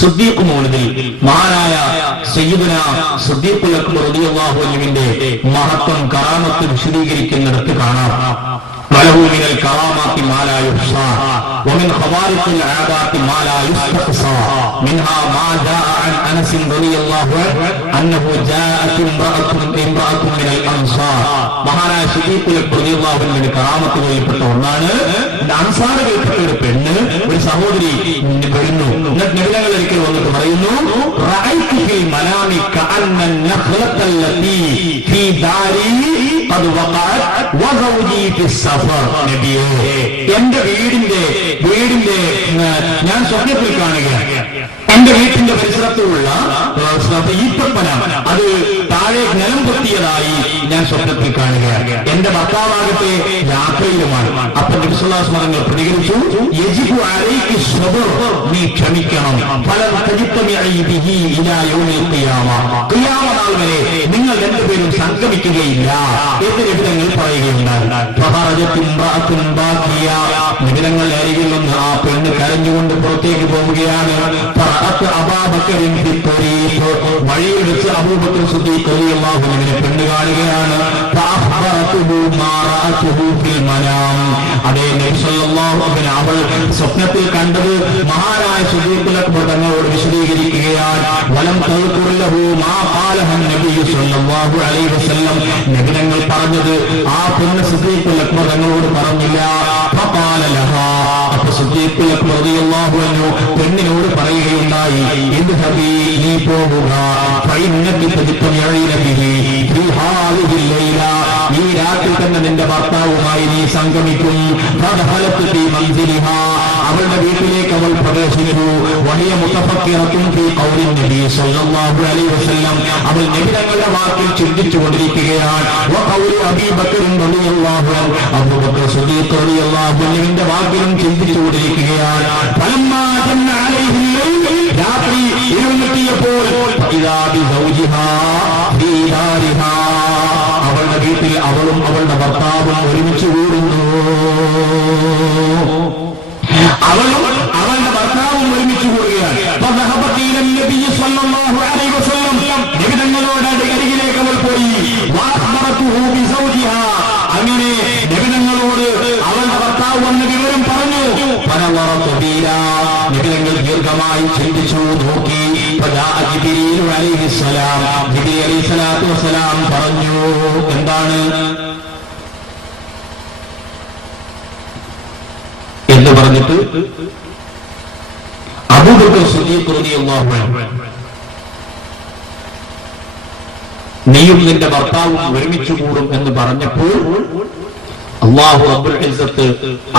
സിദ്ദീഖ് മൗലിദിൽ മഹാനായ സയ്യിദുനാ സിദ്ദീഖുൽ അക്ബർ റളിയല്ലാഹു അൻഹുവിന്റെ മഹത്വം കറാമത്ത് വിശദീകരിക്കുന്നിടത്ത് കാണാം. വലഹു മിനൽ കറാമാത്തി മാ ലാ യുഹ്സാ വമിൻ ഖവാരിഖിൽ ആദാത്തി മാ ലാ യുസ്തഖ്സാ മിൻഹാ മാ ജാഅ അൻ അനസ് റളിയല്ലാഹു അൻഹു ജാഅത് ഇംറഅത്തുൻ മിനൽ അൻസാർ. മഹാനായ സിദ്ദീഖുൽ അക്ബർ റളിയല്ലാഹു അൻഹുവിന്റെ കറാമത്തുകളിൽപ്പെട്ട ഒന്നാണ്, അൻസാറുകൾപ്പെട്ട ഒരു പെണ്ണ്, ഒരു സഹോദരി വരുന്നു. നബിതങ്ങൾ ഒരിക്കൽ വന്നിട്ട് പറയുന്നു, റഅയ്തു ഫിൽ മനാമി കഅന്ന നഖ്ലത്തല്ലതി ഫീ ദാരി ഖദ് വഖഅത് വസൗജി ഫിസ് സഫർ. നബിയേ, എന്റെ വീടിന്റെ ഞാൻ സ്വപ്നത്തിൽ കാണുകയാണ്, എന്റെ വീട്ടിന്റെ പരിസരത്തുള്ള ഈത്തപ്പന അത് താഴെ നിലം പൊത്തിയതായി ഞാൻ സ്വപ്നത്തിൽ കാണുകയാണ്. എന്റെ ഭർത്താവാകട്ടെ യാത്രയിലുമാണ്. അപ്പൊ നബി സല്ലല്ലാഹു അലൈഹി വസല്ലം പ്രതികരിച്ചു, യജിബു അലൈകി സ്വബ്ർ, നീ ക്ഷമിക്കണം. ഫലൻ തജിത്തമിഇ ബിഹി ഇലാ യൗമിൽ ഖിയാമ, ഖിയാമ നാൾ വരെ നിങ്ങൾ രണ്ടുപേരും സംഗമിക്കുകയില്ല എന്ന് നബിതങ്ങൾ പറയുകയുണ്ടായി. ഫഖറജത് ഇംറഅത്തുൻ ബാഖിയ, നബിതങ്ങൾ അരികിൽ നിന്ന് ആ പെണ്ണ് കരഞ്ഞുകൊണ്ട് പുറത്തേക്ക് പോവുകയാണ്. വഴിയിൽ വെച്ച് അബൂബക്കർ സിദ്ദീഖ് റളിയല്ലാഹു അൻഹുവിനെ പെണ്ണ് കാണുകയാണ്. അതേ നബി സല്ലല്ലാഹു അലൈഹി വസല്ലം അവൾ സ്വപ്നത്തിൽ കണ്ടത് മഹാനായ സിദ്ദീഖുൽ അക്ബർ തങ്ങളോട് വിശദീകരിക്കുകയാണ്. വലം തദ്കുർ ലഹു മാ ഖാലഹു നബി സല്ലല്ലാഹു അലൈഹി വസല്ലം, നബി തങ്ങൾ പറഞ്ഞത് ആ പെണ്ണ് സിദ്ദീഖുൽ അക്ബർ തങ്ങളോട് പറഞ്ഞില്ല. ഫഖാല ലഹാ, അപ്പോൾ സിദ്ദീഖുൽ അക്ബർ റളിയല്ലാഹു അൻഹു പെണ്ണിനോട് പറയുകയുണ്ടായി, ഇദ്ഹബി, നീ പോവുക, ഫഇന്നകി തജ്തമിഉന ബിഹി ഫീ ഹാദിഹിൽ ലൈല, ഈ രാത്രി തന്നെ നിന്റെ ഭർത്താവുമായി നീ സംഗമിക്കും. ഫദഖലത് ഫീ മൻസിലിഹാ, അവളുടെ വീട്ടിലേക്ക് അവൾ പ്രവേശിച്ചു. വഹിയ മുതഫക്കിറത്തുൻ ഫീ ഖൗലി നബി സല്ലല്ലാഹു അലൈഹി വസല്ലം, അവൾ നബി തങ്ങളുടെ വാക്കിൽ ചിന്തിച്ചുകൊണ്ടിരിക്കുകയാണ്. വഖൗലി അബീ ബക്കർ റളിയല്ലാഹു അൻഹു, അബൂബക്കർ സിദ്ദീഖ് റളിയല്ലാഹു അൻഹുവിന്റെ വാക്കിലും ചിന്തിച്ചുകൊണ്ടിരിക്കുകയാണ്. ഫലമ്മാ ജന്ന അലൈഹി ലൈൽ, രാത്രി ഇരുട്ടിയപ്പോൾ ഇദാ ബിസൗജിഹാ ഫീ ദാരിഹാ, അവളുടെ വീട്ടിൽ അവളും അവളുടെ ഭർത്താവും ഒരുമിച്ച് കൂടുന്നു. അവളും അവളുടെ ഭർത്താവും ഒരുമിച്ച് കൂടുകയാണ്. നബിതങ്ങളോട് അരികിലേക്ക് അവൾ പോയി. അങ്ങനെ നബിതങ്ങളോട് അവളുടെ ഭർത്താവ് വന്ന വിവരം പറഞ്ഞു. നബിതങ്ങൾ ദീർഘമായി ചിന്തിച്ചു നോക്കി. ജിബ്രീൽ അലൈഹിസ്സലാത്തു വസ്സലാം പറഞ്ഞു, എന്താണ് എന്ന് പറഞ്ഞിട്ട് അബൂബക്കർ സിദ്ദീഖ് റളിയല്ലാഹു അൻഹു, നീയും നിന്റെ ഭർത്താവും ഒരുമിച്ച് കൂടും എന്ന് പറഞ്ഞപ്പോൾ അല്ലാഹു റബ്ബുൽ ഇസ്സത്ത്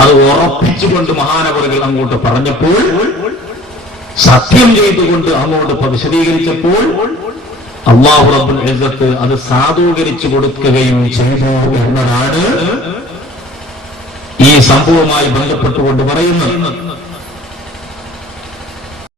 അത് ഉറപ്പിച്ചുകൊണ്ട് മഹാനവറുകൾ അങ്ങോട്ട് പറഞ്ഞപ്പോൾ, സത്യം ചെയ്തുകൊണ്ട് അങ്ങോട്ട് വിശദീകരിച്ചപ്പോൾ അല്ലാഹു റബ്ബുൽ ഇസ്സത്ത് അത് സാധൂകരിച്ചു കൊടുക്കുകയും ചെയ്തു എന്നതാണ് ഈ സംഭവവുമായി ബന്ധപ്പെട്ടുകൊണ്ട് പറയുന്നത്.